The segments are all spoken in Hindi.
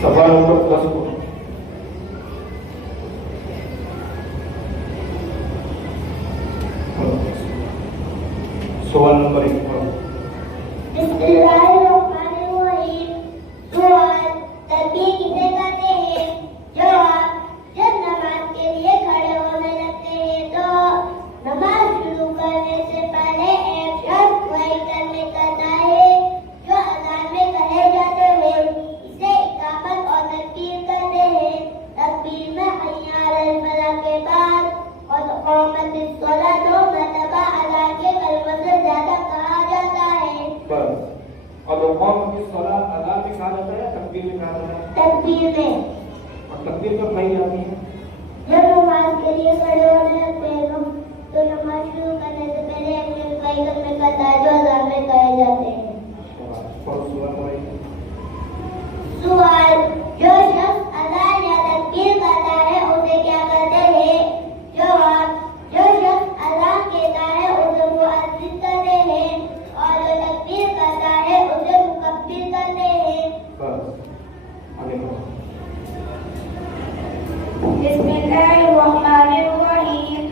सवाल नंबर 10 को सवाल नंबर 1 तस्बीह किसे कहते हैं? जवाब, जब नमाज के लिए खड़े होने लगते हैं तो नमाज शुरू करने से पहले एक शब्द वही करने कहता है जो अज़ान में कहे जाते हैं। इसे इकामत और तकबीर कहते हैं। तकबीर में हय्या अलल फलाह के बाद और क़ामतिस सलाह 2 मरतबा अज़ान के कलमा से ज्यादा कहा जाता है। और क़ामतिस सलाह अज़ान में कहा जाता है, तकबीर में कहा जाता है? तकबीर में। और तकबीर कब कही जाती है? जब नमाज के लिए खड़े होने लगते हैं तो नमाज शुरू करने से पहले एक शख्स वही करने कहता है जो अज़ान में कहे जाते हैं। सवाल, जो शख्स अज़ान या तकबीर कहता है उसे क्या कहते हैं? जवाब, जो शख्स अज़ान कहता है उसे मुअज्जिन कहते हैं और जो तकबीर कहता है उसे मुकब्बिर कहते हैं। बिस्मिल्लाहिर्रहमानिर्रहीम।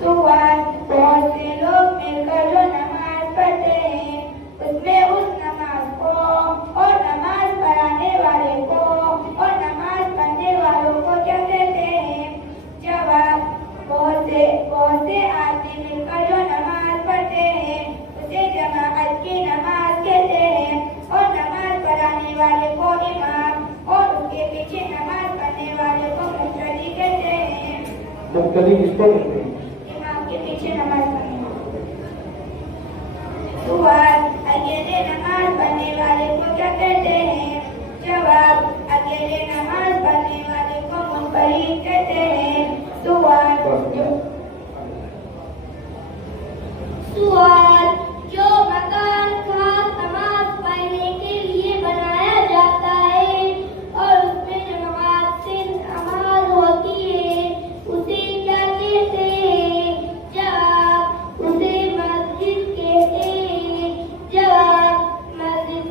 सवाल, बहुत से लोग मिलकर जो नमाज पढ़ते हैं उसमें उस नमाज को और नमाज पढ़ाने वाले को और नमाज पढ़ने वालों को क्या कहते हैं? जवाब, बहुत से आदमी मिलकर जो नमाज पढ़ते हैं उसे जमाअत की नमाज कहते हैं और नमाज पढ़ाने वाले को इमाम और उसके पीछे नमाज पढ़ने वाले को मुक्तदी कहते हैं। मुक्तदी किसको कहते हैं? इमाम के पीछे नमाज पढ़ने वाले। सवाल, अकेले नमाज पढ़ने वाले को क्या कहते हैं? जवाब, अकेले नमाज पढ़ने वाले को मुनफरिद कहते हैं। सवाल, जो मकान खास नमाज पढ़ने के लिए बनाया जाता है और उसमें नमाज होती है उसे क्या कहते हैं? जवाब, उसे मस्जिद कहते हैं। जवाब, मस्जिद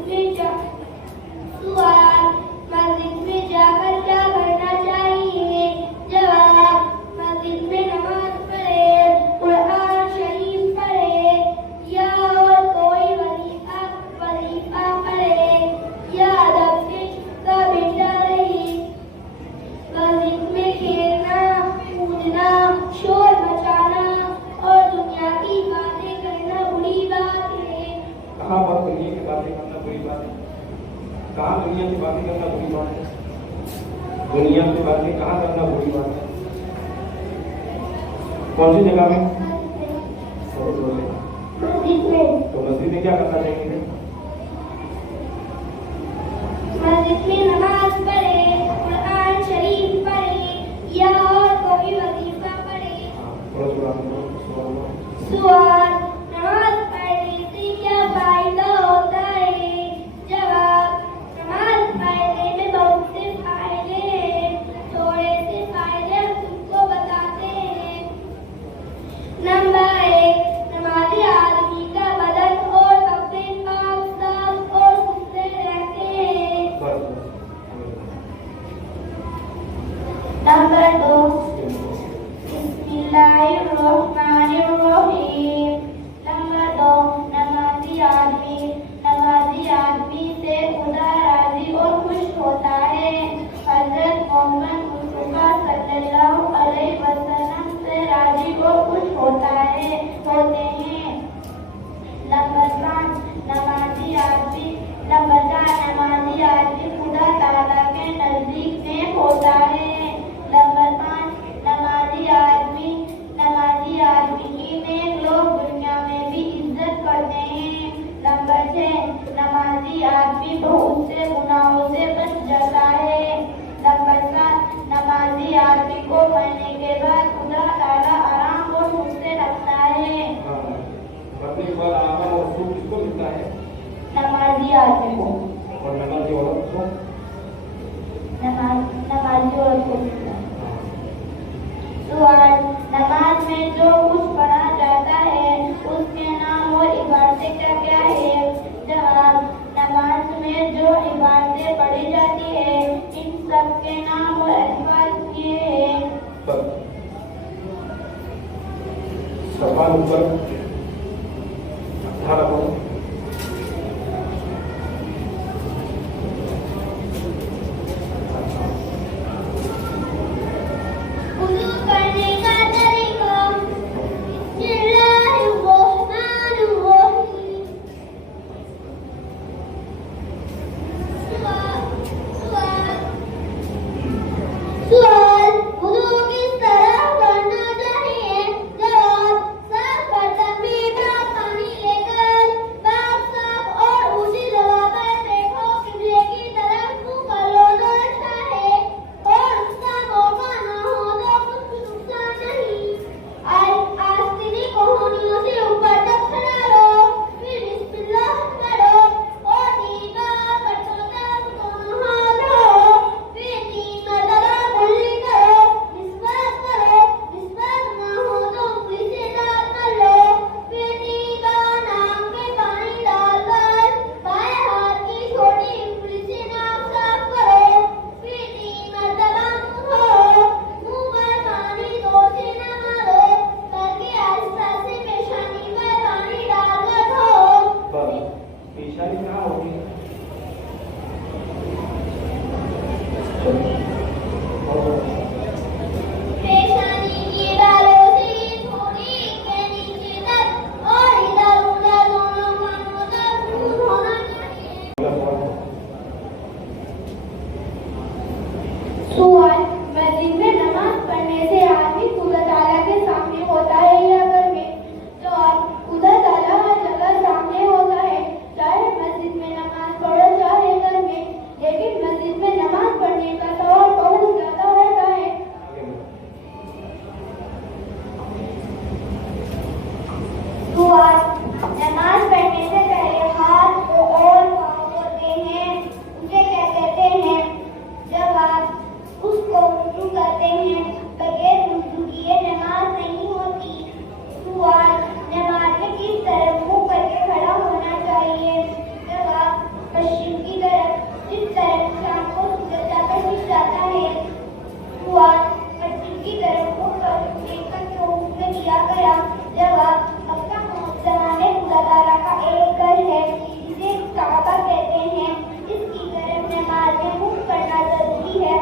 में जाकर क्या करना चाहिए? जवाब, मस्जिद में नमाज पढ़े, कुरान शरीफ पढ़े या और कोई वजीफा पढ़े या अदब से का बेटा रही। मस्जिद में खेलना, कूदना, शोर मचाना और दुनिया की बातें करना बुरी बात है। कहाँ पर दुनिया की बातें करना बुरी बात है? कहाँ दुनिया की बातें करना बुरी बात है? दुनिया की बातें कहाँ करना बुरी बात है? कौन सी जगह में? तो मस्जिद में क्या करना चाहिए? मस्जिद में नमाज पढ़े, कुरान शरीफ पढ़े या और कोई वजीफा पढ़े। सवाल, नमाज पढ़ने से क्या फायदा होता है? जवाब, नमाज पढ़ने में बहुत से फायदे हैं। थोड़े से फायदे हम तुमको बताते हैं। नंबर 1, नमाज़ी आदमी का बदन और कपड़े पाक साफ और सुथरे रहते हैं। नंबर 2, बिस्मिल्लाहिर्रहमानिर्रहीम। नंबर 2, नमाज़ी आदमी से खुदा राजी और खुश होता है। हज़रत मोहम्मद मुस्तफा सल्लल्लाहु अलैहि वसल्लम से राजी और खुश होते हैं। नंबर 4, नमाज़ी आदमी खुदा ताला के नजदीक नेक होता है। नंबर 5, नमाज़ी आदमी की नेक लोग दुनिया में भी इज्जत करते हैं। नंबर 6, नमाज़ी आदमी बहुत से गुनाहों से बच जाता है। नंबर 7, नमाज़ी आदमी को मरने के बाद खुदा ताला आराम और सुख से रखता है। नमाज़ी आदमी को और नमाज़ी औरत को मिलता है। सवाल, नमाज में जो कुछ पढ़ा जाता है उसके नाम और इबादतें क्या क्या है? जवाब, नमाज में जो इबादतें पढ़ी जाती है इन ऊपर ध्यान रखो। वुज़ू करने का तरीका बिस्मिल्लाहिर्रहमानिर्रहीम। सवाल वुज़ू किस तरह करना चाहिए? जवाब साफ बर्तन में पाक पानी लेकर पाक साफ और ऊंची जगह पर देखो, किबले की तरफ मुंह कर लो तो अच्छा है, और उसका मौका न हो तो कुछ नुकसान नहीं। आस्तीनी कोहनियों से ऊपर तक खड़ा लो, फिर बिस्मिल्लाह पढ़ो और 3 बार बच्चों तक दोनों हाथ धो, फिर 3 मरतबा कुल्ली करो, मिसवाक करो, मिसवाक न हो तो उंगली से दांत कर लो, फिर 3 बार नाक में पानी डालकर बाएं हाथ की छोटी उंगली से नाक साफ करो, फिर 3 मरतबा मुंह धो, मुंह पर पानी 2 से न मारो, बल्कि आहिस्ता से पेशानी पर पानी डालकर धो। बस पेशानी कहाँ होगी? पेशानी की बालों से थोड़ी के नीचे तक और इधर उधर दोनों कानों तक मुंह धोना चाहिए। सवाल मस्जिद में नमाज पढ़ने से आदमी खुदा ताला के सामने होता है या घर में? जवाब खुदा ताला हर जगह सामने होता है, चाहे मस्जिद में नमाज पढ़ो चाहे घर में, लेकिन मस्जिद में नमाज पढ़ने का सवाब बहुत ज्यादा होता है। सवाल नमाज पढ़ने से पहले हाथ को और पाँव धोते हैं, उसे क्या कहते हैं? जवाब उसको वुज़ू कहते हैं, बगैर वुज़ू किए नमाज नहीं होती। सवाल नमाज में किस तरफ मुंह करके खड़ा होना चाहिए? जवाब पश्चिम की तरफ, जिस तरफ शाम को सूरज जाकर छिप जाता है। सवाल पश्चिम की तरफ मुंह कर देखकर क्यों हुक्म दिया गया? जवाब मक्का मुअज़्ज़मा में खुदा ताला का एक घर है जिसे काबा कहते हैं, इसकी तरफ नमाज में मुंह करना जरूरी है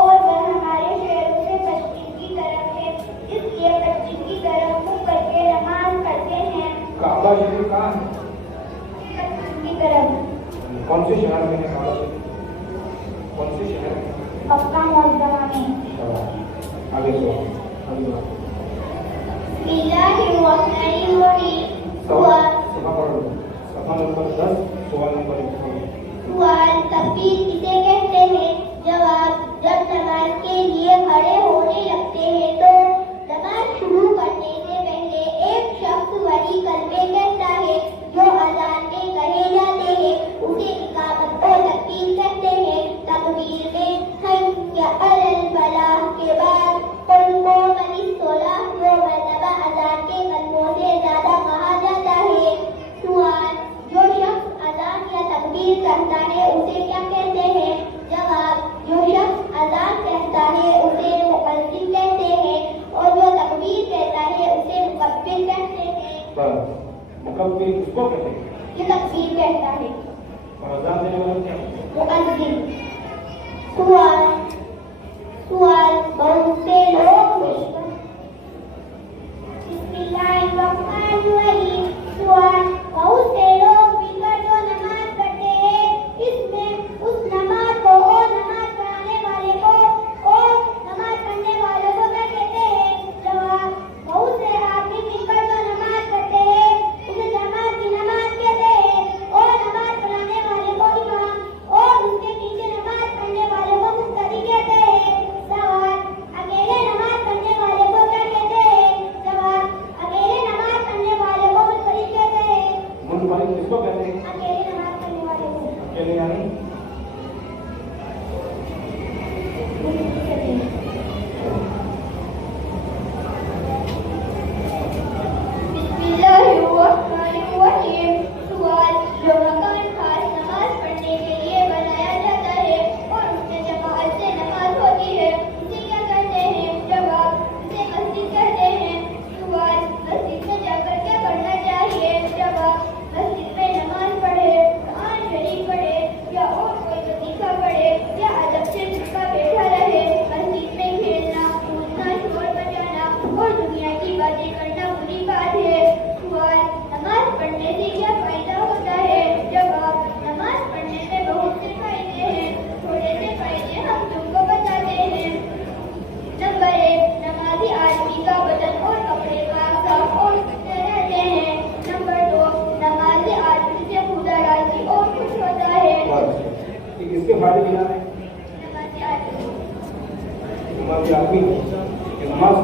और वह हमारे शहरों से पश्चिम की तरफ है, इसलिए पश्चिम की तरफ मुंह करके नमाज पढ़ते हैं। काबा शरीफ कहाँ है? पश्चिम की तरफ कौन से शहर में है काबा शरीफ? कौन से शहर में? मक्का मुअज़्ज़मा में। आगे चलो, आगे बढ़ो। बिस्मिल्लाहिर्रहमानिर्रहीम। सफा पढ़ लो। सफा नंबर 10, सवाल नंबर 1। सवाल तकबीर किसे कहते हैं? जवाब जब नमाज के लिए खड़े होने लगते हैं तो नमाज शुरू करने से पहले एक शख्स वही कलमे कहता है जो अज़ान में कहे जाते हैं, उसे इकामत और तकबीर कहते हैं। तकबीर में हय्या अलल फलाह के बाद कुल मनिस सोलह दो मरतबा अज़ान के कलमों से ज्यादा कहा जाता है। सवाल जो शख्स अज़ान या तकबीर कहता है उसे क्या कहते हैं? जवाब जो शख्स अज़ान कहता है उसे मुअज्जिन कहते हैं और जो तकबीर कहता है उसे मुकब्बिर कहते हैं। बस मुकब्बिर किसको कहते हैं? जो तकबीर कहता है और अज़ान देने वाला क्या? मुअज्जिन। सवाल बहुत से लोग बिस्मिल्लाहिर्रहमानिर्रहीम। सवाल बहुत से लोग मिलकर जो नमाज पढ़ते हैं, इसमें उस नमाज को और नमाज पढ़ाने वाले को और नमाज पढ़ने वाले को क्या कहते हैं? जवाब बहुत से आदमी मिलकर जो नमाज पढ़ते हैं उसे जमात की नमाज कहते हैं और नमाज पढ़ाने वाले को इमाम और उसके पीछे नमाज पढ़ने वाले को मुक्तदी कहते हैं। सवाल अकेले नमाज पढ़ने वाले को क्या कहते हैं? जवाब अकेले नमाज पढ़ने वाले को मुक्तदी कहते हैं। मुनफरिद किसको कहते हैं? अकेले नमाज पढ़ने वाले को अकेले यानी मुक्तदी कहते हैं। बिस्मिल्लाहिर्रहमानिर्रहीम। सवाल जो मकान खास नमाज पढ़ने के लिए बनाया जाता है और उसमें जमात से नमाज होती है, उसे क्या कहते हैं? जवाब उसे मस्जिद कहते हैं। सवाल मस्जिद में जब के फायदे गिनाने? नमाजी आदमी कि नमाज